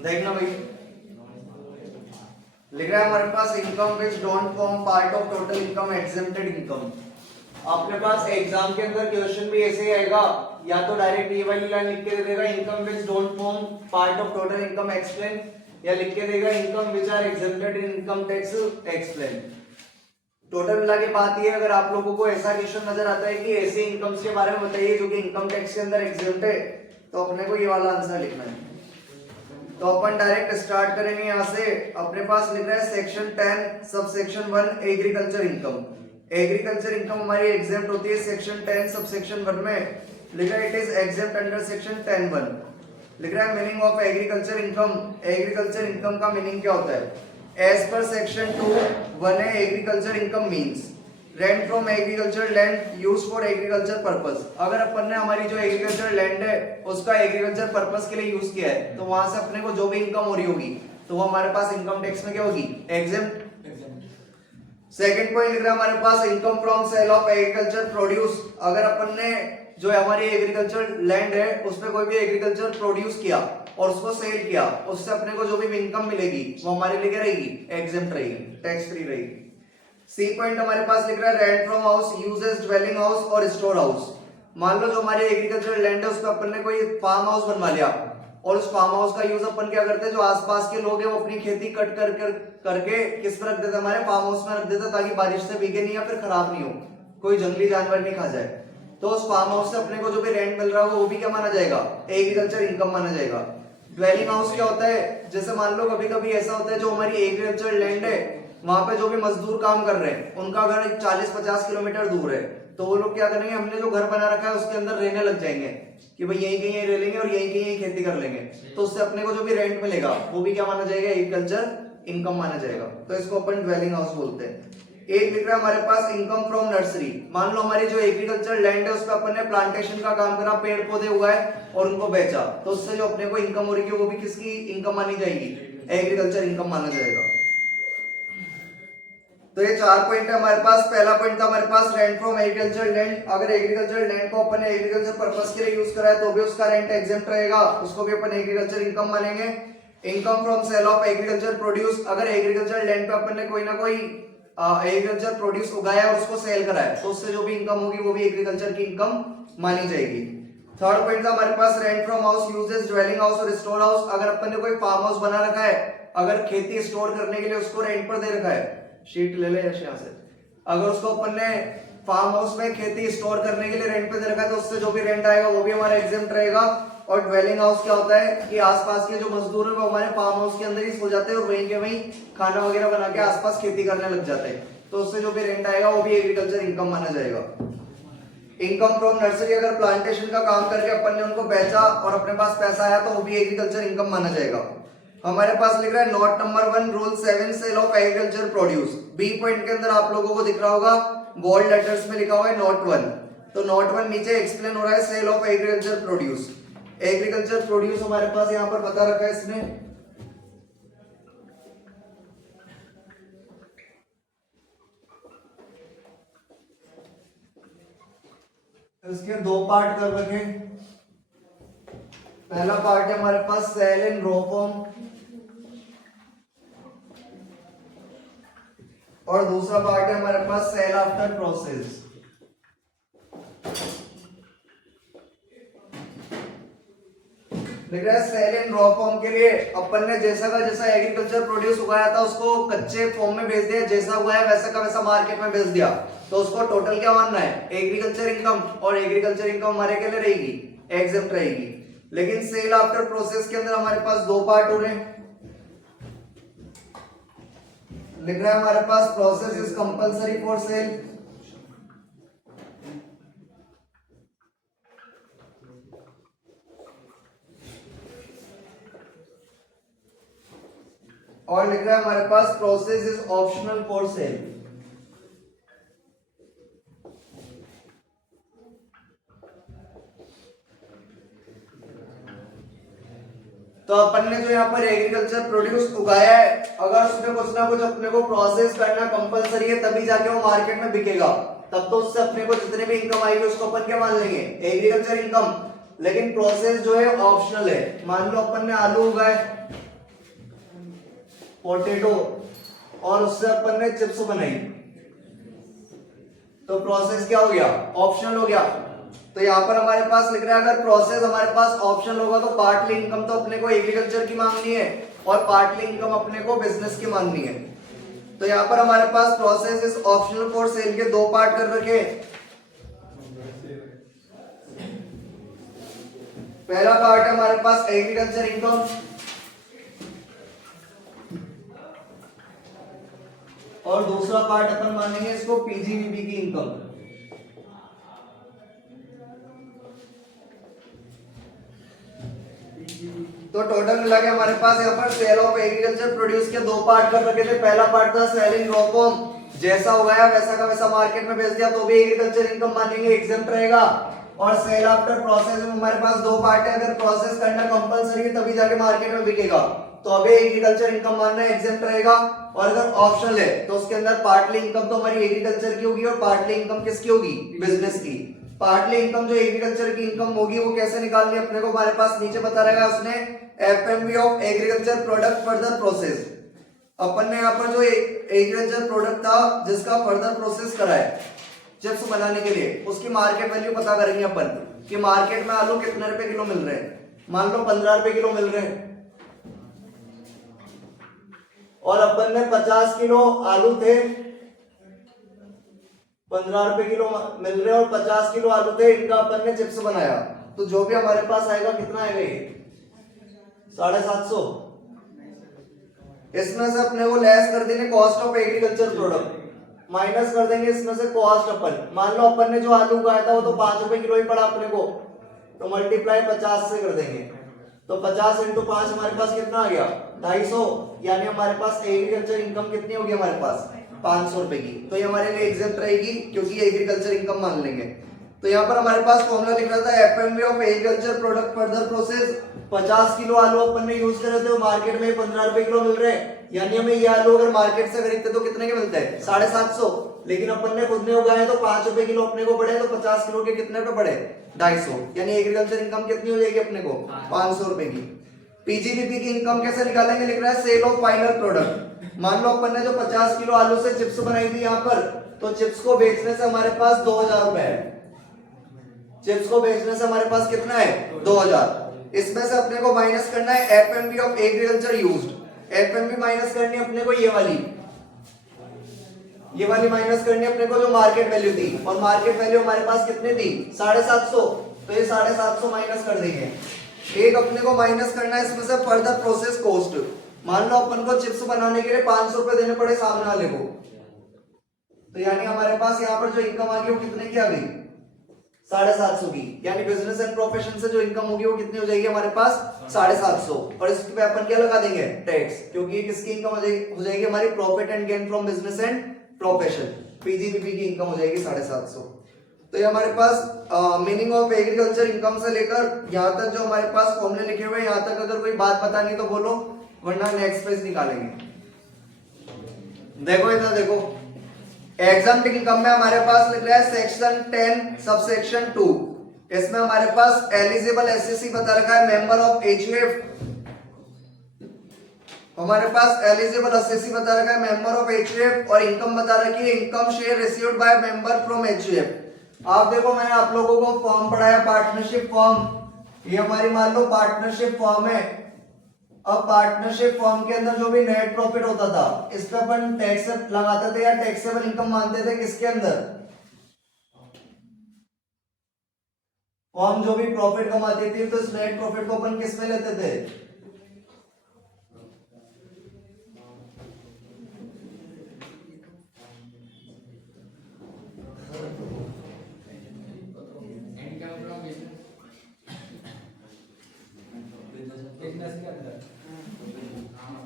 देखना भाई, लिख रहा है हमारे पास income which don't form part of total income exempted income. आपके पास एग्जाम के अंदर क्वेश्चन भी ऐसे ही आएगा, या तो डायरेक्ट ये वाली लाइन लिख के दे देगा income which don't form part of total income explain, या लिख के देगा income which are exempted in income tax explain. Total मिला के बात ये, अगर आप लोगों को ऐसा क्वेश्चन नजर आता है कि ऐसे इनकम्स के बारे में बताइए जो कि इनकम टैक्स के अंदर एग्जेम्प्ट है, तो अपने को ये वाला आंसर लिखना है। तो अपन डायरेक्ट स्टार्ट करेंगे यहाँ से। अपने पास लिख रहा है section 10 sub section 1 agriculture income. Agriculture income हमारी एग्जेम्प्ट होती है सेक्शन 10 सब सेक्शन 1 में। लिख रहा है it is exempt under section 10(1). लिख रहा है meaning of agriculture income. Agriculture income का मीनिंग क्या होता है? एज पर सेक्शन 2(1) है, agriculture income means rent from agriculture land use for agriculture purpose. अगर अपन ने हमारी जो एग्रीकल्चर लैंड है उसका एग्रीकल्चर पर्पस के लिए यूज किया है, तो वहां से अपने को जो भी इनकम हो रही होगी तो वो हमारे पास इनकम टैक्स में क्या होगी? एग्जेम्प्ट। सेकंड पॉइंट लिख रहा है हमारे पास income from sale of agriculture produce. अगर अपन ने जो हमारी एग्रीकल्चर लैंड है उस पर कोई भी एग्रीकल्चर प्रोड्यूस किया और उसको सेल किया, उससे अपने को जो भी इनकम मिलेगी वो हमारे लिए क्या रहेगी? एग्जेम्प्ट रहेगी, टैक्स फ्री रहेगी। सी पॉइंट हमारे पास लिख रहा है rent from house uses dwelling house और स्टोर हाउस। मान लो जो हमारी एग्रीकल्चर लैंड है उस पर अपन ने कोई फार्म हाउस बनवा लिया, और उस फार्म हाउस का यूज अपन क्या करते हैं, जो आसपास के लोग हैं वो अपनी खेती कट करके किस पर रख देते, हमारे फार्म हाउस में रख देते ताकि बारिश से भीगे नहीं या फिर खराब नहीं हो, कोई जंगली जानवर नहीं खा जाए। तो उस फार्म हाउस से अपने को जो भी रेंट मिल रहा होगा वो भी क्या माना जाएगा? एग्रीकल्चर इनकम माना जाएगा। ड्वेलिंग हाउस क्या होता है? जैसे मान लो कभी कभी ऐसा होता है जो हमारी एग्रीकल्चर लैंड है वहां पे जो भी मजदूर काम कर रहे हैं उनका घर 40-50 किलोमीटर दूर है, तो वो लोग क्या करेंगे, हमने जो घर बना रखा है उसके अंदर रहने लग जाएंगे कि भाई यहीं कहीं रह लेंगे और यहीं कहीं खेती कर लेंगे, तो उससे अपने को जो भी रेंट मिलेगा वो भी क्या माना जाएगा? एग्रीकल्चर इनकम माना जाएगा। तो इसको अपन ड्वेलिंग हाउस बोलते हैं। एक लिख रहा है हमारे पास इनकम फ्रॉम नर्सरी। मान लो हमारी जो एग्रीकल्चर लैंड है उस पर अपन ने प्लांटेशन का काम करा, पेड़ पौधे उगाए और उनको बेचा, तो उससे जो अपने को इनकम हो रही है वो भी किसकी इनकम मानी जाएगी? एग्रीकल्चर इनकम माना जाएगा। तो ये 4 पॉइंट है हमारे पास। पहला पॉइंट था हमारे पास रेंट फ्रॉम एग्रीकल्चर लैंड। अगर एग्रीकल्चर लैंड को अपन ने एग्रीकल्चर पर्पस के लिए यूज करा है तो भी उसका रेंट एग्जेम्प्ट रहेगा, उसको भी अपन एग्रीकल्चर इनकम मानेंगे। Income from sale of agriculture produce. अगर एग्रीकल्चर लैंड पे अपन ने कोई ना कोई एग्रीकल्चर प्रोड्यूस उगाया और उसको सेल करा है, तो उससे जो भी इनकम होगी वो भी एग्रीकल्चर की इनकम मानी जाएगी। थर्ड पॉइंट था हमारे पास rent from house uses dwelling house और स्टोर हाउस। अगर अपन ने कोई फार्म हाउस बना रखा है, अगर खेती स्टोर करने के लिए उसको रेंट पर दे रखा है, शीट ले ले यहाँ से, अगर उसको अपन ने फार्म हाउस में खेती स्टोर करने के लिए रेंट पे दे रखा है तो उससे जो भी रेंट आएगा वो भी हमारा एग्जेम्प्ट रहेगा। और ड्वेलिंग हाउस क्या होता है कि आसपास के जो मजदूर है वो हमारे फार्म हाउस के अंदर ही सो जाते हैं और वहीं के वहीं खाना वगैरह बना के आसपास खेती करने लग जाते हैं, तो उससे जो भी रेंट आएगा वो भी एग्रीकल्चर इनकम माना जाएगा। Income from nursery. अगर प्लांटेशन का काम करके अपन ने उनको बेचा और अपने पास पैसा आया तो वो भी एग्रीकल्चर इनकम माना जाएगा। हमारे पास लिख रहा है note number 1 rule 7 sale of agriculture produce. B point के अंदर आप लोगों को दिख रहा होगा बोल्ड लेटर्स में लिखा हुआ है नोट 1। तो नोट 1 नीचे एक्सप्लेन हो रहा है sale of agriculture produce. Agriculture produce हमारे पास यहाँ पर बता रखा है इसने। इसके 2 पार्ट कर रखे। पहला पार्ट है हमारे पास सेल इन रॉ फॉर्म और दूसरा पार्ट है हमारे पास सेल आफ्टर प्रोसेस। लिख रहा है सेल इन रॉ फॉर्म के लिए अपन ने जैसा का जैसा एग्रीकल्चर प्रोड्यूस उगाया था उसको कच्चे फॉर्म में बेच दिया, जैसा उगाया वैसा का वैसा मार्केट में बेच दिया, तो उसको टोटल क्या मानना है? Agriculture income. और एग्रीकल्चर इनकम हमारे के लिए रहेगी? एग्जेम्प्ट रहेगी। लेकिन सेल आफ्टर प्रोसेस के अंदर हमारे पास 2 पार्ट हो रहे हैं। लिख रहा है हमारे पास process is compulsory for sale. और लिख रहा है हमारे पास process is optional for sale. तो अपन ने जो यहाँ पर एग्रीकल्चर प्रोड्यूस उगाया है, अगर उसमें कुछ ना कुछ अपने को प्रोसेस करना कंपलसरी है तभी जाके वो मार्केट में बिकेगा, तब तो उससे अपने को जितने भी इनकम आएगी उसको अपन क्या मान लेंगे? Agriculture income. लेकिन प्रोसेस जो है ऑप्शनल है। मान लो अपन ने आलू उगाए पोटैटो और उससे अपन ने चिप्स बनाई, तो प्रोसेस क्या हो गया? ऑप्शनल हो गया। तो यहाँ पर हमारे पास लिख रहा है अगर प्रोसेस हमारे पास ऑप्शनल होगा तो पार्टली इनकम तो अपने को एग्रीकल्चर की मांगनी है और पार्टली इनकम अपने को बिजनेस की मांगनी है। तो यहाँ पर हमारे पास process is optional for sale के दो पार्ट कर रखे। पहला पार्ट है हमारे पास एग्रीकल्चर इनकम और दूसरा पार्ट अपन मानेंगे इसको पीजीबीपी की इनकम। तो टोटल मिला के हमारे पास यहाँ पर सेल ऑफ एग्रीकल्चर प्रोड्यूस के दो पार्ट कर रखे थे। पहला पार्ट था सेलिंग रॉ फॉर्म, जैसा उगाया वैसा का वैसा मार्केट में बेच दिया तो भी एग्रीकल्चर इनकम मानेंगे, एग्जेम्प्ट रहेगा। और सेल आफ्टर प्रोसेस में हमारे पास दो पार्ट है, अगर प्रोसेस करना कंपलसरी है तभी जाके मार्केट में बिकेगा तो अभी एग्रीकल्चर इनकम मानना एग्जेम्प्ट रहेगा। और अगर ऑप्शनल है तो उसके अंदर पार्टली इनकम तो हमारी एग्रीकल्चर की होगी और पार्टली इनकम किसकी होगी? बिजनेस की। पार्टली इनकम जो एग्रीकल्चर की इनकम होगी वो कैसे निकालनी है अपने को हमारे पास नीचे बता रहेगा उसने, FMV of agriculture product further process. अपन ने यहाँ पर जो एग्रीकल्चर प्रोडक्ट था जिसका फर्दर प्रोसेस करा है चिप्स बनाने के लिए, उसकी मार्केट वैल्यू पता करेंगे अपन कि मार्केट में आलू कितने रुपए किलो मिल रहे हैं। मान लो 15 रुपए किलो मिल रहे हैं और अपन ने 50 किलो आलू थे, 15 रुपए किलो मिल रहे और 50 किलो आलू थे, इनका अपन ने चिप्स बनाया तो जो भी हमारे पास आएगा कितना आएगा? ये 750। इसमें से अपने को लेस कर देंगे cost of agriculture product, minus कर देंगे इसमें से कॉस्ट अपन। मान लो अपन ने जो आलू उगाया था वो तो 5 रुपए किलो ही पड़ा अपने को, तो मल्टीप्लाई 50 से कर देंगे तो 50 इंटू 5 हमारे पास कितना आ गया? 250। यानी हमारे पास एग्रीकल्चर इनकम कितनी होगी हमारे पास? 500 रुपए की। तो ये हमारे लिए एग्जेम्प्ट रहेगी क्योंकि एग्रीकल्चर इनकम मान लेंगे। तो यहाँ पर हमारे पास फॉर्मूला लिख रहा था FMV of agriculture product further process. 50 kilo आलू अपन ने यूज करे थे, मार्केट में 15 रुपए किलो मिल रहे हैं, यानी हमें ये आलू अगर मार्केट से खरीदते तो कितने के मिलते हैं? 750। लेकिन अपन ने खुद ने उगाए तो 5 रुपए किलो अपने को पड़े, तो 50 किलो के कितने पे पड़े? 250। यानी एग्रीकल्चर इनकम कितनी हो जाएगी अपने को? 500 रुपए की। पीजीबीपी की इनकम कैसे निकालेंगे? लिख रहा है सेल ऑफ फाइनल प्रोडक्ट। मान लो अपन ने जो 50 किलो आलू से चिप्स बनाई थी यहाँ पर, तो चिप्स को बेचने से हमारे पास 2000 रुपए है। चिप्स को बेचने से हमारे पास कितना है? 2000। इसमें से अपने को माइनस करना है FMV of agriculture used. FMV minus करनी है अपने को ये वाली माइनस करनी है अपने को जो मार्केट वैल्यू थी, और मार्केट वैल्यू हमारे पास कितनी थी? 750। तो ये 750 माइनस कर देंगे। एक अपने को माइनस करना है इसमें से फर्दर प्रोसेस कॉस्ट। मान लो अपन को चिप्स बनाने के लिए 500 रुपए देने पड़े सामने वाले को, तो यानी हमारे पास यहाँ पर जो इनकम आ गई वो कितने की आ गई? 750 की। यानी बिजनेस एंड प्रोफेशन से जो इनकम होगी वो कितनी हो जाएगी हमारे पास? 750। और इस पे अपन क्या लगा देंगे? टैक्स, क्योंकि किसकी इनकम हो जाएगी हमारी? Profit and gain from business and profession. PGBP की इनकम हो जाएगी 750। तो ये हमारे पास मीनिंग ऑफ एग्रीकल्चर इनकम से लेकर यहाँ तक जो हमारे पास फॉर्मूले लिखे हुए हैं, यहाँ तक अगर कोई बात बतानी तो बोलो, वरना नेक्स्ट पेज निकालेंगे। देखो इधर देखो, एग्जाम इनकम में हमारे पास लिख रहा है सेक्शन 10 सबसेक्शन 2। इसमें हमारे पास एलिजिबल एसएससी बता रखा है, मेंबर ऑफ एचयूएफ। हमारे पास एलिजिबल एसएससी बता रखा है, मेंबर ऑफ एचयूएफ, और इनकम बता रखी है income share received by member from HUF. आप देखो मैंने आप लोगों को फॉर्म पढ़ाया पार्टनरशिप फॉर्म। ये हमारी मान लो पार्टनरशिप फॉर्म है। अब पार्टनरशिप फॉर्म के अंदर जो भी नेट प्रॉफिट होता था इस पे अपन टैक्स लगाते थे या टैक्सेबल इनकम मानते थे किसके अंदर? फॉर्म जो भी प्रॉफिट कमाती थी तो इस नेट प्रॉफिट को अपन किस में लेते थे?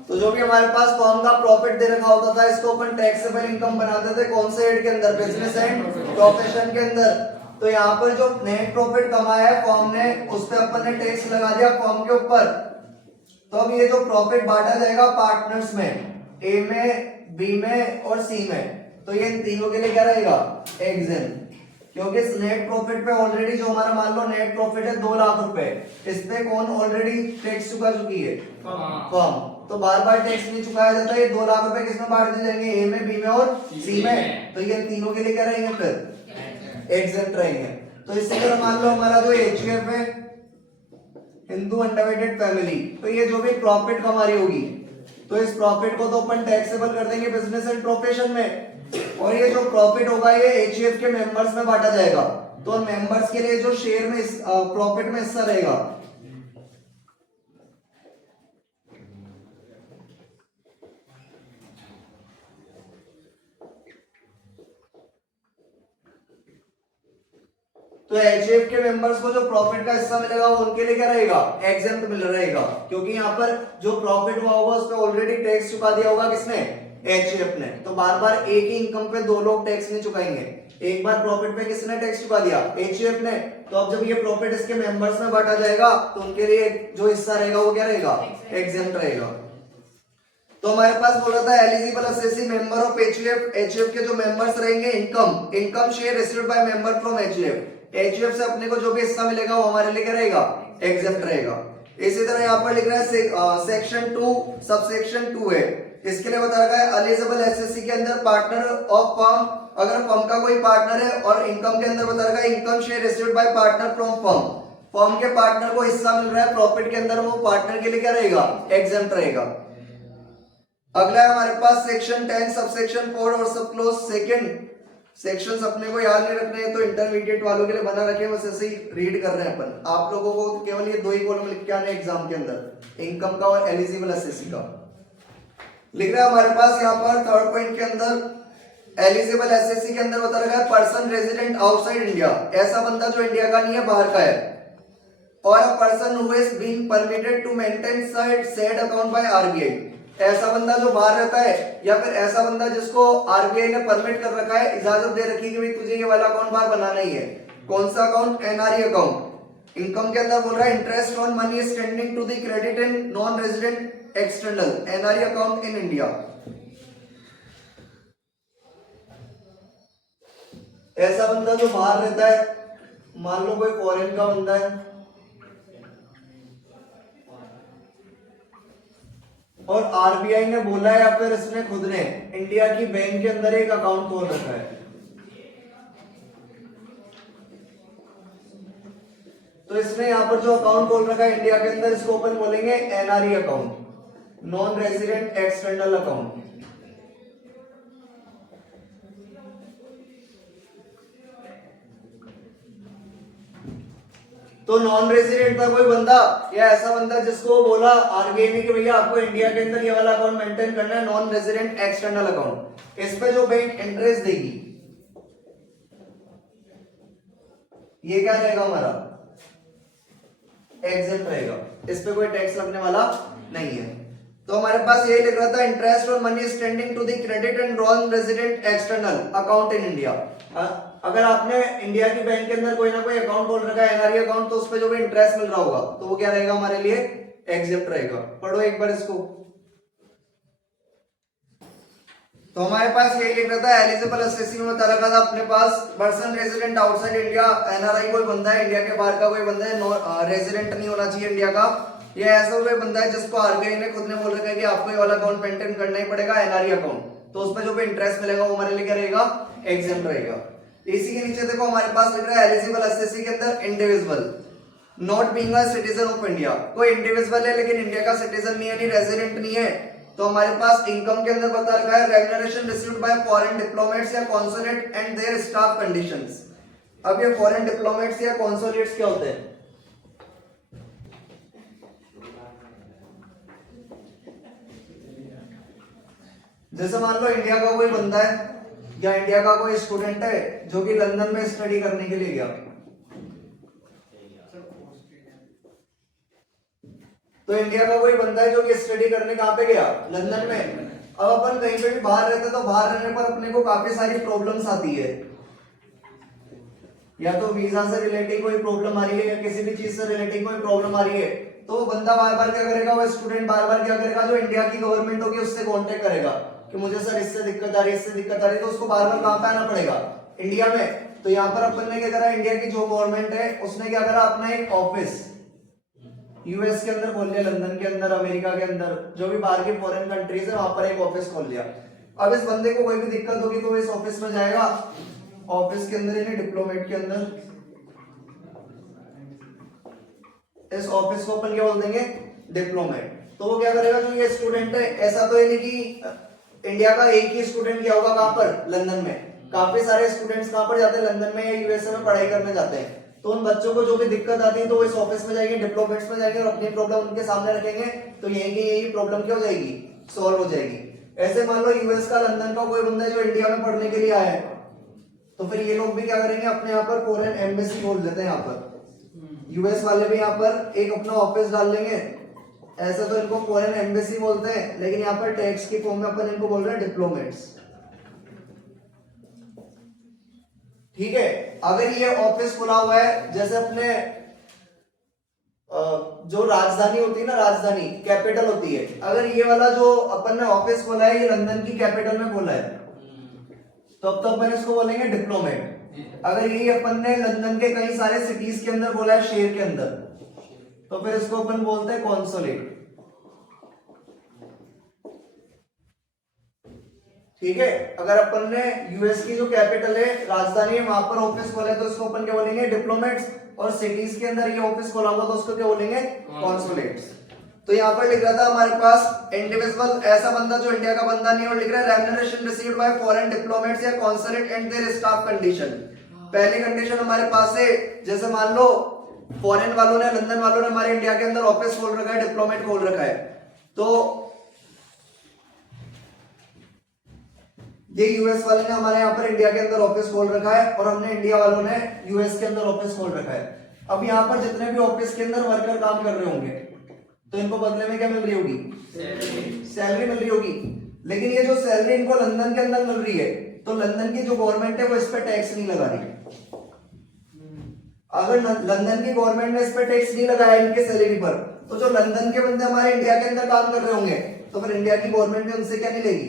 तो जो भी हमारे पास फॉर्म का प्रॉफिट दे रखा होता था इसको अपन टैक्सेबल इनकम बनाते थे। कौन से हेड के अंदर? बिजनेस एंड प्रोफेशन के अंदर। तो यहाँ पर जो नेट प्रॉफिट कमाया है फॉर्म ने, उस पर अपन ने टैक्स लगा दिया फॉर्म के ऊपर। तो अब ये जो प्रॉफिट बांटा जाएगा पार्टनर्स में, ए में, बी में और सी में, तो ये इन तीनों के लिए क्या रहेगा? एग्जेम्प्ट। क्योंकि इस नेट प्रॉफिट पे ऑलरेडी जो हमारा मान लो नेट प्रॉफिट है 2 लाख रुपए, इस पे कौन ऑलरेडी टैक्स चुका चुकी है? फर्म। तो बार बार टैक्स नहीं चुकाया जाता, ये 2 लाख रुपए किसमें बांट दिए जाएंगे? ए में, बी में और सी में। तो ये तीनों के लिए क्या रहेंगे? फिर एग्जेम्प्ट रहेंगे। तो इसी तरह मान लो हमारा जो एचयूएफ है, हिंदू अनडिवाइडेड फैमिली, तो ये जो भी प्रॉफिट हमारी होगी तो इस प्रॉफिट को तो अपन टैक्सेबल कर देंगे बिजनेस एंड प्रोफेशन में, और ये जो प्रॉफिट होगा ये एचयूएफ के मेंबर्स में बांटा जाएगा। तो मेंबर्स के लिए जो शेयर में प्रॉफिट में हिस्सा रहेगा, तो एचयूएफ के मेंबर्स को जो प्रॉफिट का हिस्सा मिलेगा वो उनके लिए क्या रहेगा? एग्जेम्प्ट मिल रहेगा, क्योंकि यहाँ पर जो प्रॉफिट हुआ होगा उस पर ऑलरेडी टैक्स चुका दिया होगा किसने? एचयूएफ ने। तो बार बार एक ही इनकम पे दो लोग टैक्स नहीं चुकाएंगे, एक बार प्रॉफिट पे किसने टैक्स चुका दिया? एचयूएफ ने। तो अब जब ये प्रॉफिट इसके मेंबर्स में बांटा जाएगा तो उनके लिए जो हिस्सा रहेगा वो क्या रहेगा? एग्जेम्प्ट रहेगा। तो हमारे पास बोला था eligible assessee member of HUF, HUF के जो मेंबर्स रहेंगे, income share received by member from HUF, HUF से अपने को जो भी हिस्सा मिलेगा वो हमारे लिए क्या रहेगा? एग्जेम्प्ट रहेगा। इसी तरह यहाँ पर लिख रहा है सेक्शन 2 सबसेक्शन 2 है, इसके लिए बता रखा है एलिजिबल एसएससी के अंदर पार्टनर ऑफ फर्म, अगर फर्म का कोई पार्टनर है, और इनकम के अंदर बता रखा है income share received by partner from firm, firm के पार्टनर को हिस्सा मिल रहा है प्रॉफिट के अंदर, वो पार्टनर के लिए क्या रहेगा? एग्जेम्प्ट रहेगा। अगला है हमारे पास सेक्शन 10 सबसेक्शन 4 और सब क्लोज सेकंड। सेक्शंस अपने को याद नहीं रखने हैं तो इंटरमीडिएट वालों के लिए बना रखे, बस ऐसे ही रीड कर रहे हैं अपन। आप लोगों को केवल ये दो ही कॉलम लिख के आने एग्जाम के अंदर, इनकम का और एलिजिबल एसएससी का। लिख रहा है हमारे पास यहाँ पर थर्ड पॉइंट के अंदर एलिजिबल एसएससी के अंदर बता रखा है पर्सन रेजिडेंट आउटसाइड इंडिया, ऐसा बंदा जो इंडिया का नहीं है, बाहर का है, और a person who is being permitted to maintain said account by RBI, ऐसा बंदा जो बाहर रहता है, या फिर ऐसा बंदा जिसको आरबीआई ने परमिट कर रखा है, इजाजत दे रखी है कि भाई तुझे ये वाला अकाउंट बाहर बनाना ही है। कौन सा अकाउंट? NRE account. इनकम के अंदर बोल रहा है interest on money standing to the credit and non resident external NRE account in India. ऐसा बंदा जो बाहर रहता है, मान लो कोई फॉरेन का बंदा है और आरबीआई ने बोला है या फिर इसने खुद ने इंडिया की बैंक के अंदर एक अकाउंट खोल रखा है, तो इसने यहाँ पर जो अकाउंट खोल रखा है इंडिया के अंदर, इसको अपन बोलेंगे NRE account, non resident external account. तो नॉन रेजिडेंट था कोई बंदा, या ऐसा बंदा जिसको बोला आरबीआई ने कि भैया आपको इंडिया के अंदर ये वाला अकाउंट मेंटेन करना है, नॉन रेजिडेंट एक्सटर्नल अकाउंट, इस पे जो बैंक इंटरेस्ट देगी ये क्या रहेगा? हमारा एग्जेम्प्ट रहेगा, इस पे कोई टैक्स लगने वाला नहीं है। तो हमारे पास ये लिख रहा था interest on money standing to the credit and non resident external account in India. अगर आपने इंडिया की बैंक के अंदर कोई ना कोई अकाउंट खोल रखा है, एनआरई अकाउंट, तो उस पे जो भी इंटरेस्ट मिल रहा होगा तो वो क्या रहेगा? हमारे लिए एग्जेम्प्ट रहेगा। पढ़ो एक बार इसको। तो हमारे पास ये लिख रहा था एलिजिबल एसएससी में बता रखा था अपने पास person resident outside India, NRI कोई बंदा है, इंडिया के बाहर का कोई बंदा है, रेजिडेंट नहीं होना चाहिए इंडिया का, ये ऐसा कोई बंदा है जिसको आरबीआई ने खुद ने बोल रखा है कि आपको ये वाला अकाउंट मेंटेन करना ही पड़ेगा, एनआरई अकाउंट, तो उसमें जो भी इंटरेस्ट मिलेगा वो हमारे लिए क्या रहेगा? एग्जेम्प्ट रहेगा। इसी के नीचे देखो हमारे पास लिख रहा है एलिजिबल एसएससी के अंदर individual not being a citizen of India, कोई इंडिविजुअल है लेकिन इंडिया का सिटीजन नहीं है, नहीं रेजिडेंट नहीं है, तो हमारे पास इनकम के अंदर बता रखा है remuneration received by foreign diplomats या consulate and their staff conditions. अब ये फॉरेन डिप्लोमेट्स या कॉन्सुलेट्स क्या होते हैं? जैसे मान लो इंडिया का कोई बंदा है या इंडिया का कोई स्टूडेंट है जो कि लंदन में स्टडी करने के लिए गया, तो इंडिया का कोई बंदा है जो कि स्टडी करने कहां पे गया? लंदन में। अब अपन कहीं पे भी बाहर रहते तो बाहर रहने पर अपने को काफी सारी प्रॉब्लम्स आती है, या तो वीजा से रिलेटेड कोई प्रॉब्लम आ रही है या किसी भी चीज से रिलेटेड कोई प्रॉब्लम आ रही है, तो वो बंदा बार बार क्या करेगा? वो स्टूडेंट बार बार क्या करेगा? जो इंडिया की गवर्नमेंट होगी उससे कांटेक्ट करेगा कि मुझे सर इससे दिक्कत आ रही है, इससे दिक्कत आ रही है, तो उसको बार बार कहां पे आना पड़ेगा? इंडिया में। तो यहाँ पर अपन ने क्या करा, इंडिया की जो गवर्नमेंट है उसने क्या करा, अपना एक ऑफिस यूएस के अंदर खोल लिया, लंदन के अंदर, अमेरिका के अंदर, जो भी बाहर की फॉरेन कंट्रीज है वहां पर एक ऑफिस खोल लिया। अब इस बंदे को कोई भी दिक्कत होगी तो इस ऑफिस में जाएगा, ऑफिस के अंदर यानी डिप्लोमेट के अंदर, इस ऑफिस को अपन क्या बोल देंगे, डिप्लोमेट। तो वो क्या करेगा, जो ये स्टूडेंट है, ऐसा तो है नहीं कि इंडिया का एक ही स्टूडेंट क्या होगा कहां पर, लंदन में, काफी सारे स्टूडेंट्स कहां पर जाते हैं, लंदन में या यूएसए में पढ़ाई करने जाते हैं। तो उन बच्चों को जो भी दिक्कत आती है तो वो इस ऑफिस में जाएंगे, डिप्लोमेट्स में जाएंगे और अपनी प्रॉब्लम उनके सामने रखेंगे, तो यही प्रॉब्लम क्या हो जाएगी, सॉल्व हो जाएगी। ऐसे मान लो यूएस का, लंदन का कोई बंदा जो इंडिया में पढ़ने के लिए आया है, तो फिर ये लोग भी क्या करेंगे, अपने यहाँ पर फॉरेन एम्बेसी खोल लेते हैं, यहाँ पर यूएस वाले भी यहाँ पर एक अपना ऑफिस डाल लेंगे। ऐसे तो इनको फॉरेन एम्बेसी बोलते हैं, लेकिन यहाँ पर टैक्स की फॉर्म में अपन इनको बोल रहे हैं डिप्लोमेट्स। ठीक है, अगर ये ऑफिस खुला हुआ है, जैसे अपने जो राजधानी होती है ना, राजधानी कैपिटल होती है, अगर ये वाला जो अपन ने ऑफिस खोला है ये लंदन की कैपिटल में खोला है, तो अब तो अपन इसको बोलेंगे डिप्लोमेट। अगर ये अपन ने लंदन के कई सारे सिटीज के अंदर खोला है, शहर के अंदर, तो फिर इसको अपन बोलते हैं कॉन्सुलेट। ठीक है, अगर अपन ने यूएस की जो कैपिटल है, राजधानी है, वहां पर ऑफिस खोला है तो इसको अपन क्या बोलेंगे, डिप्लोमेट्स। और सिटीज के अंदर ये ऑफिस खोला होगा तो उसको क्या बोलेंगे, कॉन्सुलेट्स। तो यहाँ पर लिख रहा था हमारे पास इंडिविजुअल, ऐसा बंदा जो इंडिया का बंदा नहीं, और लिख रहा है remuneration received by foreign diplomats या consulate and their staff condition. पहली कंडीशन हमारे पास है, जैसे मान लो फॉरेन वालों ने, लंदन वालों ने हमारे इंडिया के अंदर ऑफिस खोल रखा है, डिप्लोमेट खोल रखा है, तो ये यूएस वाले ने हमारे यहाँ पर इंडिया के अंदर ऑफिस खोल रखा है और हमने इंडिया वालों ने यूएस के अंदर ऑफिस खोल रखा है। अब यहाँ पर जितने भी ऑफिस के अंदर वर्कर काम कर रहे होंगे तो इनको बदले में क्या मिल रही होगी, सैलरी मिल रही होगी। लेकिन ये जो सैलरी इनको लंदन के अंदर मिल रही है, तो लंदन की जो गवर्नमेंट है वो इस पर टैक्स नहीं लगा रही। अगर लंदन की गवर्नमेंट ने इस पर टैक्स नहीं लगाया इनके सैलरी पर, तो जो लंदन के बंदे हमारे इंडिया के अंदर काम कर रहे होंगे तो फिर इंडिया की गवर्नमेंट भी उनसे क्या नहीं लेगी,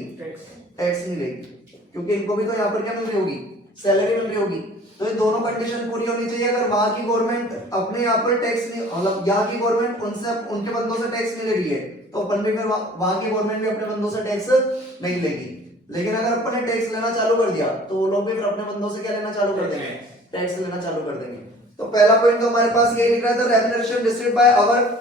टैक्स नहीं लेगी, क्योंकि इनको भी तो यहाँ पर क्या मिल रही होगी, सैलरी मिल रही होगी। तो ये दोनों कंडीशन पूरी होनी चाहिए। अगर वहां की गवर्नमेंट अपने यहाँ पर टैक्स नहीं, मतलब यहाँ की गवर्नमेंट उनसे, उनके बंदों से टैक्स नहीं ले रही है, तो अपन भी फिर वहां की गवर्नमेंट भी अपने बंदों से टैक्स नहीं लेगी। लेकिन अगर अपन ने टैक्स लेना चालू कर दिया तो वो लोग भी फिर अपने बंदों से क्या लेना चालू कर देंगे, टैक्स लेना चालू कर देंगे। तो पहला पॉइंट तो हमारे पास यही लिख रहा था, remuneration received by our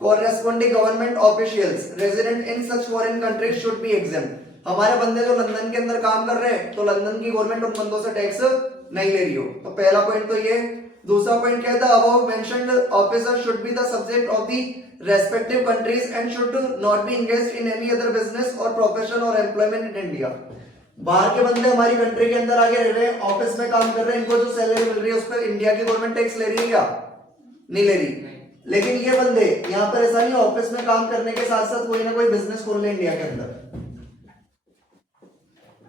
corresponding government officials resident in such foreign countries should be exempt। हमारे बंदे जो लंदन के अंदर काम कर रहे हैं तो लंदन की गवर्नमेंट उन बंदों से टैक्स नहीं ले रही हो। तो पहला पॉइंट तो ये। दूसरा पॉइंट क्या था, above mentioned officer should be the subject of the respective countries and should not be engaged in any other business or profession or employment in India। बाहर के बंदे हमारी कंट्री के अंदर आगे रह रहे हैं, ऑफिस में काम कर रहे हैं, इनको जो सैलरी मिल रही है उस पर इंडिया की गवर्नमेंट टैक्स ले रही है क्या, नहीं ले रही। लेकिन ये बंदे यहाँ पर ऐसा नहीं, ऑफिस में काम करने के साथ साथ कोई ना कोई बिजनेस खोल ले इंडिया के अंदर,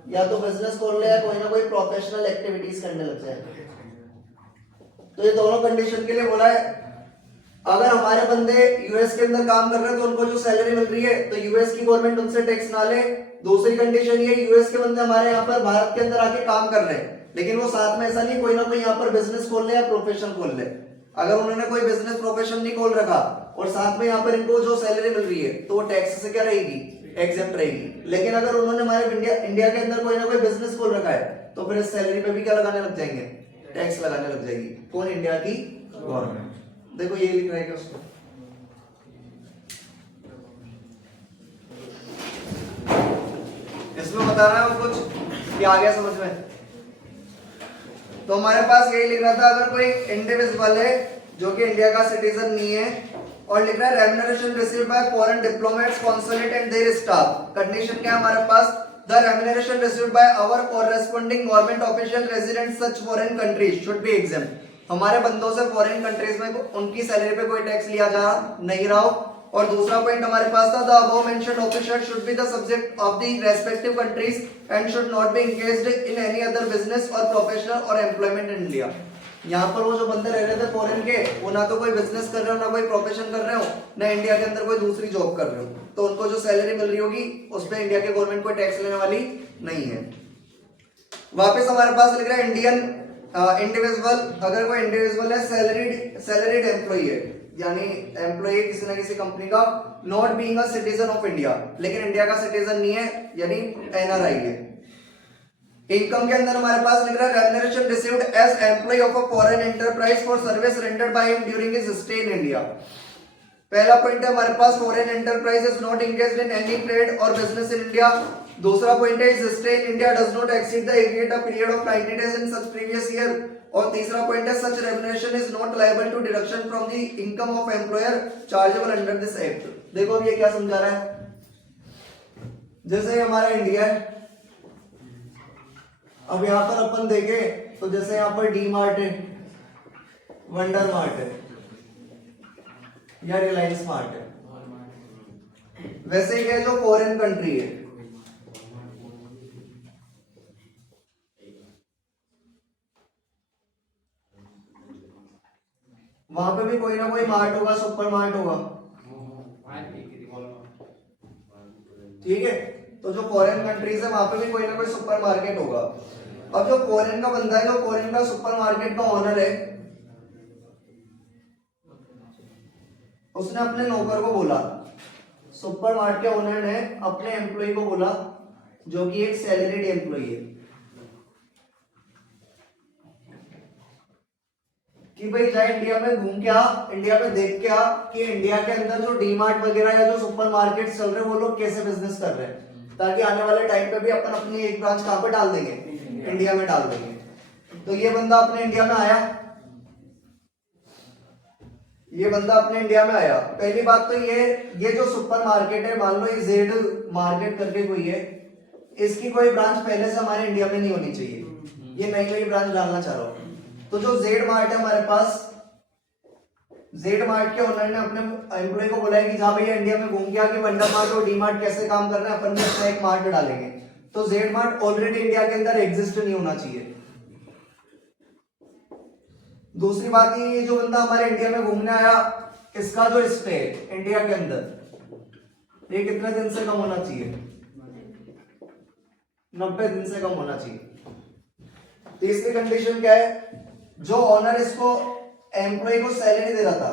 या तो बिजनेस खोल ले या कोई ना कोई प्रोफेशनल एक्टिविटीज करने लग जाए। तो ये दोनों कंडीशन के लिए बोला है। अगर हमारे बंदे यूएस के अंदर काम कर रहे हैं तो उनको जो सैलरी मिल रही है तो यूएस की गवर्नमेंट उनसे टैक्स ना ले। दूसरी कंडीशन ये, यूएस के बंदे हमारे यहाँ पर भारत के अंदर आके काम कर रहे हैं, लेकिन वो साथ में ऐसा नहीं कोई ना कोई यहाँ पर बिजनेस खोल ले या प्रोफेशन खोल ले। अगर उन्होंने कोई बिजनेस प्रोफेशन नहीं खोल रखा और साथ में यहाँ पर इनको जो सैलरी मिल रही है तो वो टैक्स से क्या रहेगी, एग्जेम्प्ट रहेगी। लेकिन अगर उन्होंने हमारे इंडिया के अंदर कोई ना कोई बिजनेस खोल रखा है तो फिर इस सैलरी पे भी क्या लगाने लग जाएंगे, टैक्स लगाने लग जाएगी। कौन, इंडिया की गवर्नमेंट। देखो ये लिख रहा है उसको, इसमें बता रहा है कुछ कि आ गया समझ में। तो हमारे पास यही लिख रहा था, अगर कोई इंडिविजुअल है जो कि इंडिया का सिटीजन नहीं है और लिख रहा है remuneration received by foreign diplomats consulate and their staff, condition क्या है हमारे पास, the remuneration received by our corresponding government official resident such foreign countries should be exempt. हमारे बंदों से फॉरेन कंट्रीज में उनकी सैलरी पे कोई टैक्स लिया जा नहीं रहा हो। और दूसरा पॉइंट हमारे पास था, the above mentioned officer should be the subject of the respective countries and should not be engaged in any other business और प्रोफेशनल और एम्प्लॉयमेंट इन इंडिया। यहाँ पर वो जो बंदे रह रहे थे फॉरेन के, वो ना तो कोई बिजनेस कर रहे हो, ना कोई प्रोफेशन कर रहे हो, ना इंडिया के अंदर कोई दूसरी जॉब कर रहे हो, तो उनको जो सैलरी मिल रही होगी उस पर इंडिया के गवर्नमेंट कोई टैक्स लेने वाली नहीं है। वापस हमारे पास लिख रहा है इंडियन इंडिविजुअल, अगर कोई इंडिविजुअल है सैलरीड एम्प्लॉई है, यानी एम्प्लॉई किसी ना किसी कंपनी का, not being a citizen of India, लेकिन इंडिया का सिटीजन नहीं है, यानी एनआरआई है। इनकम के अंदर हमारे पास लिख रहा है remuneration received as employee of a foreign enterprise for service rendered by him during his stay in India. पहला पॉइंट है हमारे पास foreign enterprise is not engaged in any trade और बिजनेस इन इंडिया। दूसरा पॉइंट है his stay in India does not exceed the agreed period of 90 days in such previous year. और तीसरा point है such remuneration is not liable to deduction from the income of employer chargeable under this act. देखो अब ये क्या समझा रहा है, जैसे हमारा इंडिया है, अब यहां पर अपन देखें तो जैसे यहां पर डी मार्ट है, वंडर मार्ट है या रिलायंस मार्ट है, वैसे ही जो फॉरेन कंट्री है वहां पे भी कोई ना कोई मार्ट होगा, सुपर मार्ट होगा, ठीक है। तो जो फॉरेन कंट्रीज है वहां पे भी कोई ना कोई सुपर मार्केट होगा। अब जो फॉरेन का बंदा है, जो फॉरेन का सुपर मार्केट का ओनर है, उसने अपने नौकर को बोला, सुपर मार्केट के ओनर ने अपने एम्प्लॉय को बोला जो कि एक सैलरीड एम्प्लॉय है कि भाई जाए इंडिया में घूम के आ, इंडिया में देख के आ कि इंडिया के अंदर जो डीमार्ट वगैरह या जो सुपर मार्केट चल रहे हैं वो लोग कैसे बिजनेस कर रहे हैं, ताकि आने वाले टाइम पे भी अपन अपनी एक ब्रांच कहां पे डाल देंगे, इंडिया में डाल देंगे। तो ये बंदा अपने इंडिया में आया, ये बंदा अपने इंडिया में आया। पहली बात तो ये जो सुपर मार्केट है, मान लो ये जेड मार्केट करके कोई है, इसकी कोई ब्रांच पहले से हमारे इंडिया में नहीं होनी चाहिए, ये नई नई ब्रांच डालना चाह रहा हूं। तो जो जेड मार्ट है हमारे पास, जेड मार्ट के ओनर ने अपने एम्प्लॉय को बोला है कि जा भैया इंडिया में घूम के आके वंडर मार्ट और डी मार्ट कैसे काम कर रहे हैं, अपन भी अपना एक मार्ट डालेंगे। तो जेड मार्ट ऑलरेडी इंडिया के अंदर एग्जिस्ट नहीं होना चाहिए। दूसरी बात ये जो बंदा हमारे इंडिया में घूमने आया, इसका जो स्टे इंडिया के अंदर ये कितने दिन से कम होना चाहिए, 90 दिन से कम होना चाहिए। तीसरी कंडीशन क्या है, जो ओनर इसको एम्प्लॉय को सैलरी दे रहा था,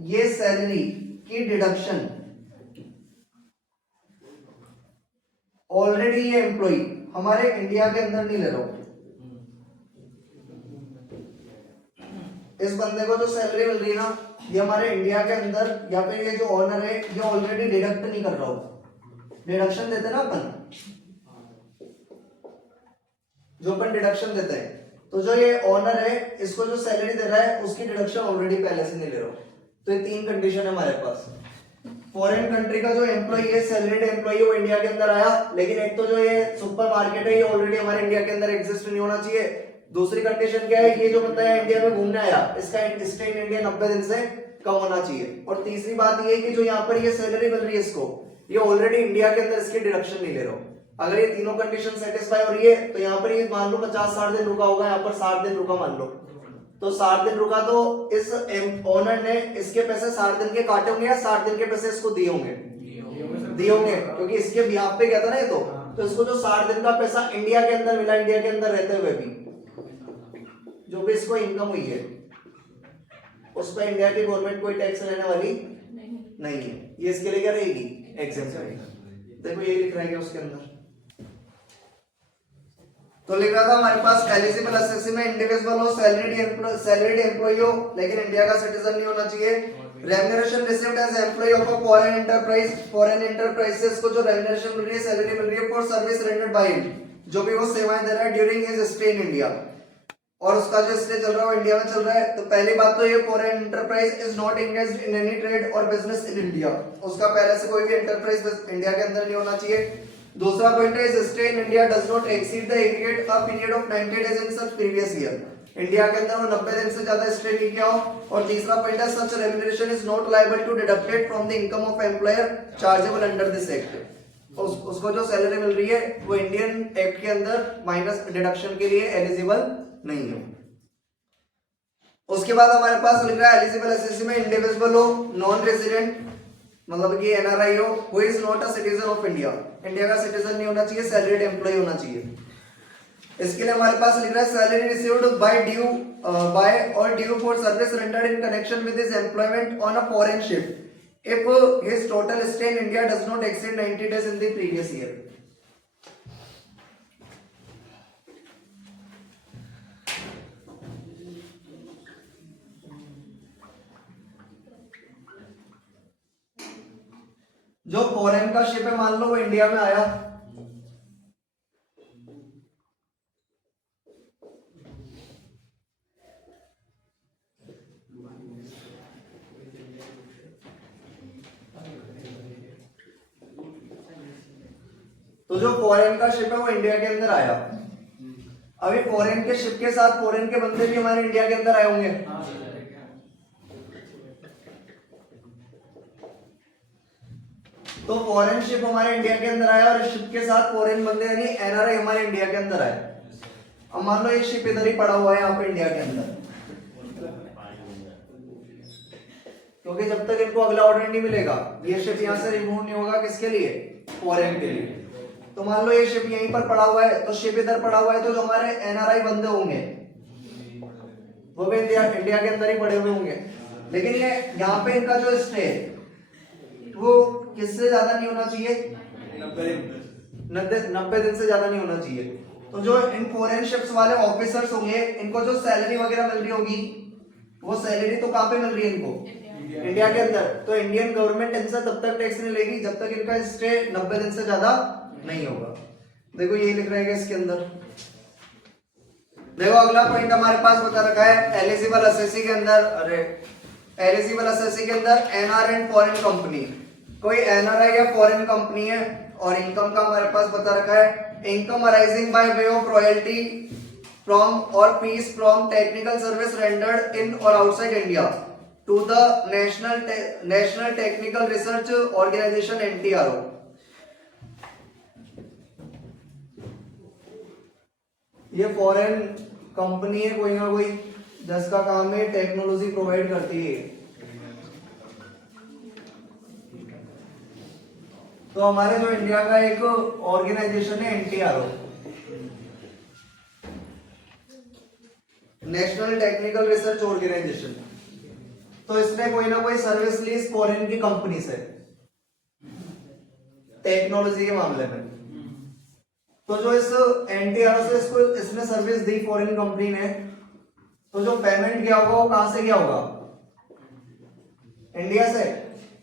ये सैलरी की डिडक्शन ऑलरेडी ये एम्प्लॉय हमारे इंडिया के अंदर नहीं ले रहा हूं। इस बंदे को जो सैलरी मिल रही है ना, ये हमारे इंडिया के अंदर या फिर ये जो ओनर है ये ऑलरेडी डिडक्ट नहीं कर रहा हूं। डिडक्शन देते ना अपन, जो अपन डिडक्शन देते हैं, तो जो ये ओनर है इसको जो सैलरी दे रहा है उसकी डिडक्शन ऑलरेडी पहले से नहीं ले रहा हूं। तो ये तीन कंडीशन है हमारे पास। फॉरेन कंट्री का जो एम्प्लॉय है, सैलरीड एम्प्लॉय, वो इंडिया के अंदर आया, लेकिन एक तो जो ये सुपर मार्केट है ये ऑलरेडी हमारे इंडिया के अंदर एग्जिस्ट नहीं होना चाहिए। दूसरी कंडीशन क्या है, ये जो बंदा है इंडिया में घूमने आया, इसका स्टे इन इंडिया 90 दिन से कम होना चाहिए। और तीसरी बात ये है कि जो यहाँ पर ये सैलरी मिल रही है इसको, ये ऑलरेडी इंडिया के अंदर इसकी डिडक्शन नहीं ले रहा हूं। अगर ये तीनों कंडीशन सेटिस्फाई हो रही है तो यहाँ पर ये मान लो 50-60 दिन रुका होगा, यहाँ पर 60 दिन रुका मान लो, तो 60 दिन रुका तो इस ओनर ने इसके पैसे 60 दिन के काटे होंगे या 60 दिन के पैसे इसको दिए होंगे, क्योंकि इसके बिहाफ पे गया था ना ये, तो इसको जो 60 दिन का पैसा इंडिया के अंदर मिला, इंडिया के अंदर रहते हुए भी जो भी इसको इनकम हुई है, उस पर इंडिया की गवर्नमेंट कोई टैक्स लेने वाली नहीं है। ये इसके लिए क्या रहेगी, एग्जेम्प्ट रहेगी। देखो ये लिख रहा है उसके अंदर, तो लिख रहा था हमारे पास एलिजिबल एसएससी में इंडिविजुअल हो, सैलरीड एम्प्लॉय हो, लेकिन इंडिया का सिटीजन नहीं होना चाहिए। Remuneration received as employee of a foreign enterprise, foreign enterprises को जो रेम्युनरेशन मिल रही है, सैलरी मिल रही है for service rendered by him, जो भी वो सेवाएं दे रहा है during his stay in India, और उसका जो स्टे चल रहा है वो इंडिया में चल रहा है। तो पहली बात तो ये foreign enterprise is not engaged in any trade और बिजनेस इन इंडिया, उसका पहले से कोई भी एंटरप्राइज इंडिया के अंदर नहीं होना चाहिए। दूसरा पॉइंट है stay in India does not exceed the aggregate a period of 90 days in such previous year, India के अंदर वो 90 दिन से ज्यादा स्टे नहीं किया हो। और तीसरा पॉइंट है such remuneration is not liable to deducted from the income of employer chargeable under this act, उसको जो सैलरी मिल रही है वो इंडियन एक्ट के अंदर माइनस डिडक्शन के लिए एलिजिबल नहीं है। उसके बाद हमारे पास लिख रहा है एलिजिबल एसएससी में इंडिविजुअल हो, नॉन रेजिडेंट मतलब कि एनआरआई हो, who is not a citizen of India, India का सिटीजन नहीं होना चाहिए, सैलरीड एम्प्लॉय होना चाहिए। इसके लिए हमारे पास लिख रहा है सैलरी रिसीव्ड बाय और due for service rendered in connection with his employment on a foreign ship if his total stay in India does not exceed 90 days in the previous year. जो फॉरेन का ship है मान लो वो India में आया, तो जो फॉरेन का शिप है वो इंडिया के अंदर आया। अभी फॉरेन के शिप के साथ फॉरेन के बंदे भी हमारे इंडिया के अंदर आए होंगे। तो फॉरेन शिप हमारे इंडिया के अंदर आया और इस शिप के साथ फॉरेन बंदे यानी एनआरआई हमारे इंडिया के अंदर आए। अब मान लो ये शिप इधर ही पड़ा हुआ है यहाँ पे इंडिया के अंदर, क्योंकि जब तक इनको अगला ऑर्डर नहीं मिलेगा ये शिप यहाँ से रिमूव नहीं होगा। किसके लिए? फॉरेन के लिए। तो मान लो ये शिप यहीं पर पड़ा हुआ है, तो शिप इधर पड़ा हुआ है, तो जो हमारे एनआरआई बंदे होंगे वो भी इंडिया के अंदर ही पड़े हुए होंगे। लेकिन ये यहाँ पे इनका जो स्टे वो किससे ज्यादा नहीं होना चाहिए? 90 दिन से ज्यादा नहीं होना चाहिए। तो जो इन फॉरेन शिप्स वाले ऑफिसर्स होंगे इनको जो सैलरी वगैरह मिल रही होगी वो सैलरी तो कहाँ पे मिल रही है इनको? इंडिया के अंदर। तो इंडियन गवर्नमेंट इनसे तब तक टैक्स नहीं लेगी जब तक इनका स्टे 90 दिन से ज्यादा नहीं होगा। देखो यही लिख रहेगा इसके अंदर। देखो अगला पॉइंट हमारे पास बता रखा है एलिजिबल असेसी के अंदर। अरे एलिजिबल असेसी के अंदर एनआर एंड फॉरेन कंपनी, कोई एनआरआई या फॉरेन कंपनी है और इनकम का हमारे पास बता रखा है income arising by way of royalty from और fees from technical service rendered in और outside India to the national technical research organisation NTRO. ये फॉरेन कंपनी है कोई ना कोई जिसका काम है टेक्नोलॉजी प्रोवाइड करती है। तो हमारे जो इंडिया का एक ऑर्गेनाइजेशन है NTRO, national technical research organization, तो इसने कोई ना कोई सर्विस ली फॉरेन की कंपनी से टेक्नोलॉजी के मामले में। तो जो इस एनटीआरओ से इसने सर्विस दी फॉरेन कंपनी ने, तो जो पेमेंट किया होगा वो कहां से किया होगा? इंडिया से।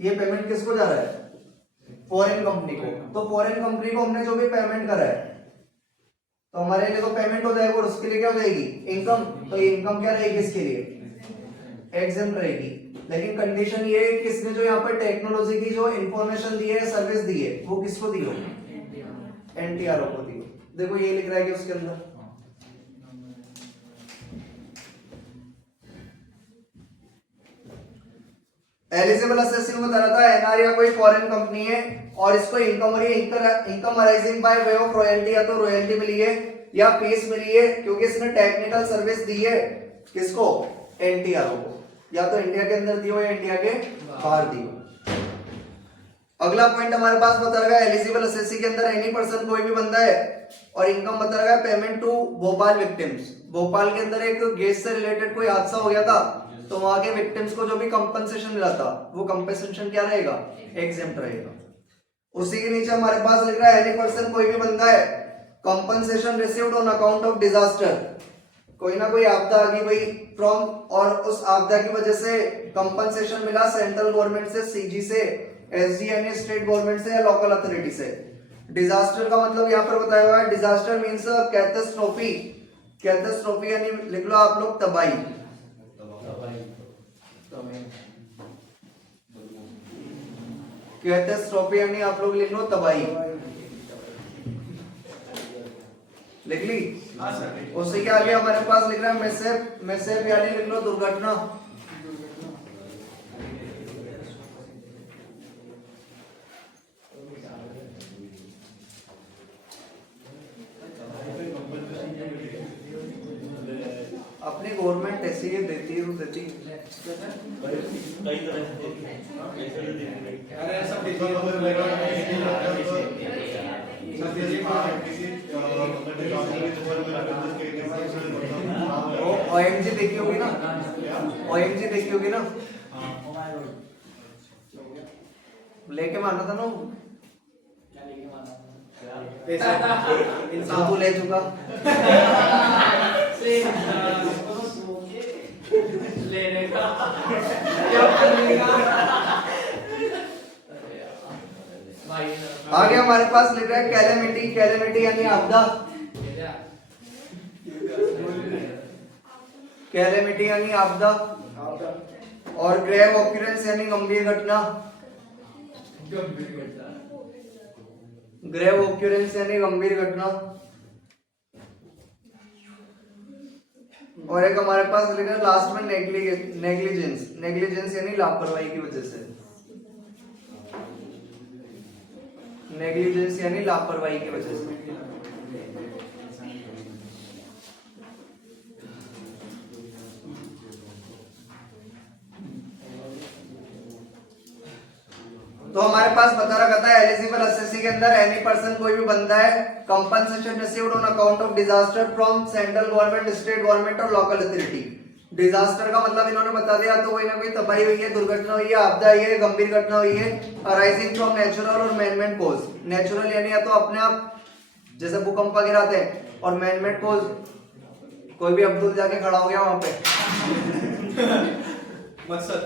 ये पेमेंट किसको जा रहा है? फॉरेन कंपनी को। तो फॉरेन कंपनी को हमने जो भी पेमेंट करा है तो हमारे लिए तो पेमेंट हो जाएगा और उसके लिए क्या हो जाएगी? इनकम। तो ये इनकम क्या रहेगी? इसके लिए एग्जेम्प्ट रहेगी। लेकिन कंडीशन ये है कि इसने जो यहाँ पर टेक्नोलॉजी की जो इंफॉर्मेशन दी है, सर्विस दी है, वो किसको दी हो? एनटीआरओ को दी हो। देखो ये लिख रहा है कि उसके अंदर एलिजिबल असेसी में बता रहा था एनआर या कोई फॉरेन कंपनी है और इसको इनकम और income arising by way of royalty, या तो रॉयल्टी मिली है या फीस मिली है क्योंकि इसने टेक्निकल सर्विस दी है किसको? एनटीआरओ को। या तो इंडिया के अंदर दी हो या इंडिया के बाहर दी हो। अगला पॉइंट हमारे पास बता रहा है एलिजिबल असेसी के अंदर एनी पर्सन कोई भी बंदा है और इनकम बता रहा है payment to Bhopal victims. Bhopal के अंदर एक गैस से रिलेटेड कोई हादसा हो गया था तो वहां के विक्टिम्स को जो भी कंपनसेशन मिला था वो कंपनसेशन क्या रहेगा? एग्जेम्प्ट रहेगा। उसी के नीचे हमारे पास लिख रहा है एनी पर्सन कोई भी बंदा है compensation received on account of disaster, कोई ना कोई आपदा आ गई भाई फ्रॉम, और उस आपदा की वजह से कंपनसेशन मिला सेंट्रल गवर्नमेंट से, सीजी से, एसडी यानी स्टेट गवर्नमेंट से या लोकल अथॉरिटी से। डिजास्टर का मतलब यहाँ पर बताया हुआ है डिजास्टर मींस कैटास्ट्रोफी। कैटास्ट्रोफी यानी लिख लो आप लोग तबाही। कैटास्ट्रोफी यानी आप लोग लिख लो तबाही। लिख ली? उसी के आगे हमारे पास लिख रहा है मैसेप यानी लिख लो दुर्घटना। अपनी गवर्नमेंट ऐसी ही देती है, देती कई तरह से OMG देखी होगी ना, OMG देखी होगी ना, लेके मारना था ना इंसान तू ले चुका लेने का आगे हमारे पास लिख रहा है कैलेमिटी, कैलेमिटी यानी आपदा, कैलेमिटी यानी आपदा, और ग्रेव ऑक्यूरेंस यानी गंभीर घटना, ग्रेव ऑक्यूरेंस यानी गंभीर घटना। और एक हमारे पास लिखा है लास्ट में नेग्लिजेंस, नेग्लिजेंस यानी लापरवाही की वजह से, नेग्लिजेंस यानी लापरवाही की वजह से। तो हमारे पास बता रखा था एलिजिबल असेसी के अंदर एनी पर्सन कोई भी बंदा है compensation received on account of disaster from central government, state government और लोकल अथॉरिटी। डिजास्टर का मतलब इन्होंने बता दिया, तो कोई ना कोई तबाही हुई है, दुर्घटना हुई है, आपदा हुई है, गंभीर घटना हुई है, अराइजिंग फ्रॉम नेचुरल और मैनमेड कॉज। नेचुरल यानी या तो अपने आप जैसे भूकंप वगैरह आते हैं, और मैनमेड कॉज कोई भी अब्दुल जाके खड़ा हो गया वहां पे मकसद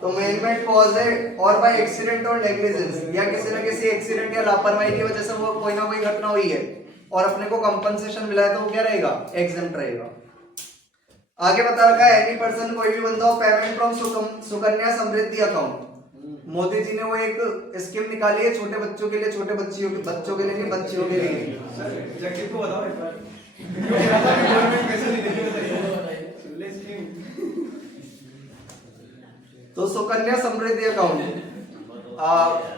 तो मैनमेड कॉज है, और बाय एक्सीडेंट और नेग्लिजेंस या किसी न किसी एक्सीडेंट या लापरवाही की वजह से वो कोई ना कोई घटना हुई है और अपने को कंपनसेशन मिला है, तो वो क्या रहेगा, एग्जेम्प्ट रहेगा। आगे बता रखा है एनी पर्सन कोई भी बंदा payment from Sukanya Samriddhi account. Modi ji ने वो एक स्कीम निकाली है छोटे बच्चों के लिए, छोटे बच्चियों के बच्चों के लिए नहीं, बच्चियों के लिए। जगदीप को बताओ एक बार तो सुकन्या समृद्धि अकाउंट,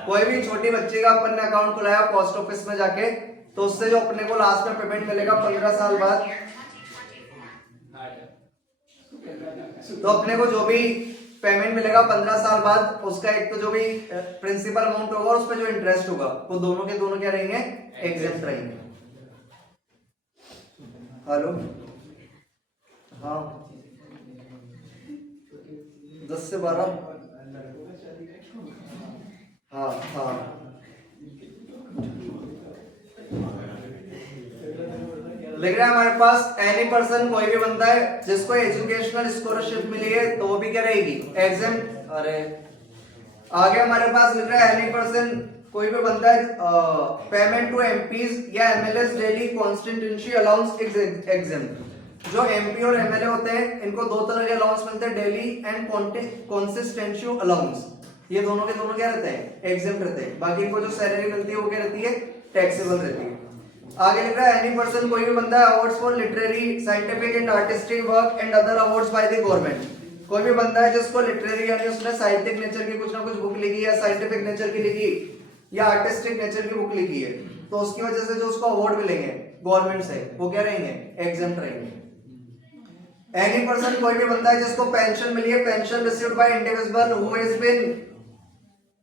कोई भी छोटी बच्ची का अपन ने अकाउंट खुलाया पोस्ट ऑफिस में जाके, तो उससे जो अपने को लास्ट में पेमेंट मिलेगा 15 साल बाद, तो अपने को जो भी पेमेंट मिलेगा 15 साल बाद, उसका एक तो जो भी प्रिंसिपल अमाउंट होगा और उस पर जो इंटरेस्ट होगा, वो दोनों के दोनों क्या रहेंगे, एग्जेम्प्ट रहेंगे। हेलो, हाँ 10 से 12, हाँ हाँ लिख रहा है हमारे पास एनी पर्सन कोई भी बंदा है जिसको एजुकेशनल स्कॉलरशिप मिली है, तो वो भी क्या रहेगी, एग्जेम्प्ट। अरे आगे हमारे पास लिख रहा है एनी पर्सन कोई भी बंदा है पेमेंट टू एमपीज या MLAs daily constituency allowance exempt. जो एमपी और एमएलए होते हैं इनको दो तरह के अलाउंस मिलते हैं, डेली एंड कॉन्सिस्टेंशियल अलाउंस। ये दोनों के दोनों क्या रहते हैं, एग्जेम्प्ट रहते हैं। बाकी इनको जो सैलरी मिलती है वो क्या रहती है, टैक्सेबल रहती है। आगे लिख रहा है एनी पर्सन कोई भी बंदा है awards for literary scientific and artistic work and other awards by the government. कोई भी बंदा है जिसको लिटरेरी यानी उसने साहित्यिक नेचर की कुछ ना कुछ बुक लिखी है, साइंटिफिक नेचर की लिखी या आर्टिस्टिक नेचर की बुक लिखी है, तो उसकी वजह से जो उसको अवार्ड मिलेंगे गवर्नमेंट से, वो क्या रहेंगे, एग्जेम्प्ट रहेंगे। एनी पर्सन कोई भी बंदा है जिसको पेंशन मिली है, pension received by individual who has been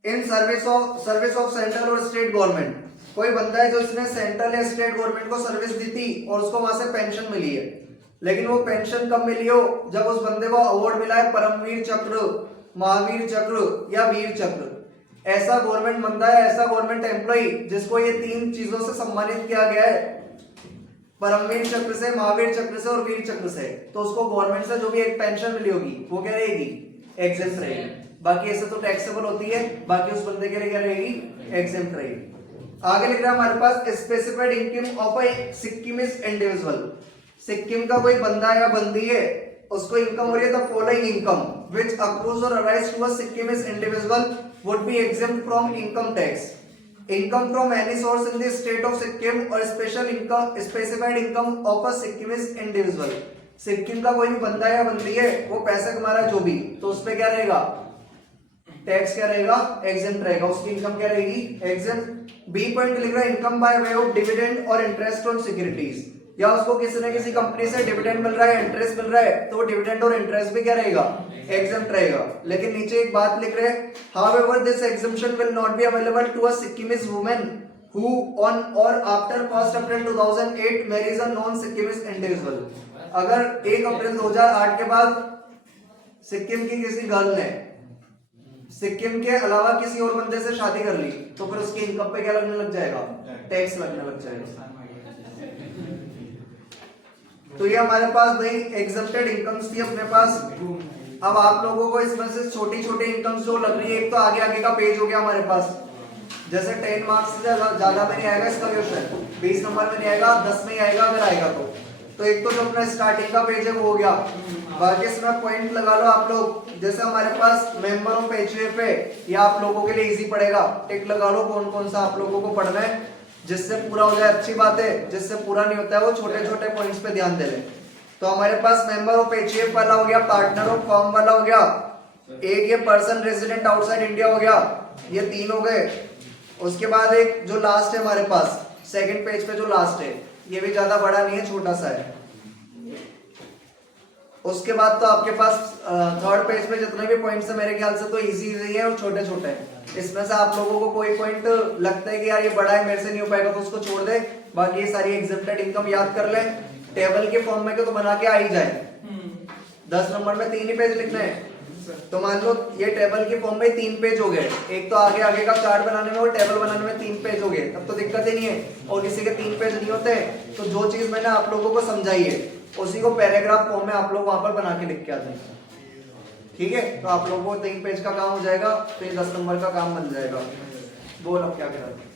in service of central और स्टेट गवर्नमेंट। कोई बंदा है जो इसने सेंट्रल या स्टेट गवर्नमेंट को सर्विस दी थी और उसको वहां से पेंशन मिली है, लेकिन वो पेंशन कब मिली हो, जब उस बंदे को अवार्ड मिला है परमवीर चक्र, महावीर चक्र या वीर चक्र। ऐसा गवर्नमेंट बंदा है, ऐसा गवर्नमेंट एम्प्लॉय जिसको ये तीन चीजों से सम्मानित किया गया है, परमवीर चक्र से, महावीर चक्र से और वीर चक्र से, तो उसको गवर्नमेंट से जो भी एक पेंशन मिली होगी वो क्या रहेगी, एग्जेम्प्ट रहेगी। बाकी ऐसे तो टैक्सेबल होती है, बाकी उस बंदे के लिए क्या रहेगी, एग्जेम्प्ट रहेगी। आगे लिख रहा है हमारे पास specified income of a Sikkimese individual. Sikkim का कोई बंदा या बंदी है, उसको इनकम हो रही है the following income which accrues और arise to a Sikkimese individual would be exempt from income tax. Income from any source in the state of Sikkim और special income specified income of a Sikkimese individual. Sikkim का कोई भी बंदा या बंदी है, वो पैसा कमा रहा है जो भी, तो उस पे क्या रहेगा, टैक्स क्या रहेगा, एग्जेम्प्ट रहेगा, उसकी इनकम क्या रहेगी, एग्जेम्प्ट। बी पॉइंट लिख रहा है income by way of dividend और इंटरेस्ट ऑन सिक्योरिटीज। या उसको किसी न किसी कंपनी से डिविडेंड मिल रहा है, इंटरेस्ट मिल रहा है, तो डिविडेंड और इंटरेस्ट भी क्या रहेगा, एग्जम्प्ट रहेगा। लेकिन नीचे एक बात लिख रहे हैं, however this exemption will not be available to a Sikkimese women who on or after 1st April 2008 marries a non-Sikkimese individual। अगर 1 अप्रैल 2008 के बाद सिक्किम की किसी गर्ल ने सिक्किम के अलावा किसी और बंदे से शादी कर ली, तो फिर उसकी इनकम पे क्या लगने लग जाएगा, टैक्स लगने लग जाएगा। तो ये हमारे पास भाई एग्जम्प्टेड इनकम्स थी अपने पास। अब आप लोगों को इसमें से छोटी छोटी इनकम्स जो लग रही है, एक तो आगे आगे का पेज हो गया हमारे पास, जैसे 10 मार्क्स से ज्यादा में नहीं आएगा इसका क्वेश्चन, 20 नंबर में नहीं आएगा, 10 में ही आएगा अगर आएगा तो एक तो जो अपना स्टार्टिंग का पेज है वो हो गया। बाकी इसमें पॉइंट लगा लो आप लोग, जैसे हमारे पास मेंबर ऑफ एचयूएफ है, ये आप लोगों के लिए इजी पड़ेगा, टिक लगा लो कौन कौन सा आप लोगों को पढ़ना है, जिससे पूरा हो जाए अच्छी बात है, जिससे पूरा नहीं होता है वो छोटे छोटे पॉइंट्स पे ध्यान दे ले। तो हमारे पास मेंबर ऑफ एचयूएफ वाला हो गया, पार्टनर ऑफ फर्म वाला हो गया, एक ये पर्सन रेजिडेंट आउटसाइड इंडिया हो गया, ये 3 हो गए। उसके बाद एक जो लास्ट है हमारे पास सेकंड पेज पे जो लास्ट है, ये भी ज्यादा बड़ा नहीं है, छोटा सा है। उसके बाद तो आपके पास थर्ड पेज पे जितने भी पॉइंट्स है मेरे ख्याल से तो इजी है और छोटे छोटे हैं। इसमें से आप लोगों को कोई पॉइंट लगता है कि यार ये बड़ा है मेरे से नहीं हो पाएगा तो उसको छोड़ दे, बाकी ये सारी एग्जेम्प्टेड इनकम याद कर ले, टेबल के फॉर्म में तो बना के आ ही जाए। 10 नंबर में 3 ही पेज लिखने हैं, तो मान लो ये टेबल के फॉर्म में 3 पेज हो गए, एक तो आगे आगे का चार्ट बनाने में और टेबल बनाने में 3 पेज हो गए, तब तो दिक्कत ही नहीं है। और किसी के 3 पेज नहीं होते तो जो चीज मैंने आप लोगों को समझाई है उसी को पैराग्राफ फॉर्म में आप लोग वहां पर बना के लिख के आ जाए, ठीक है। तो आप लोगों को 3 पेज का काम हो जाएगा, तो ये 10 नंबर का काम बन जाएगा। बोल अब क्या करें।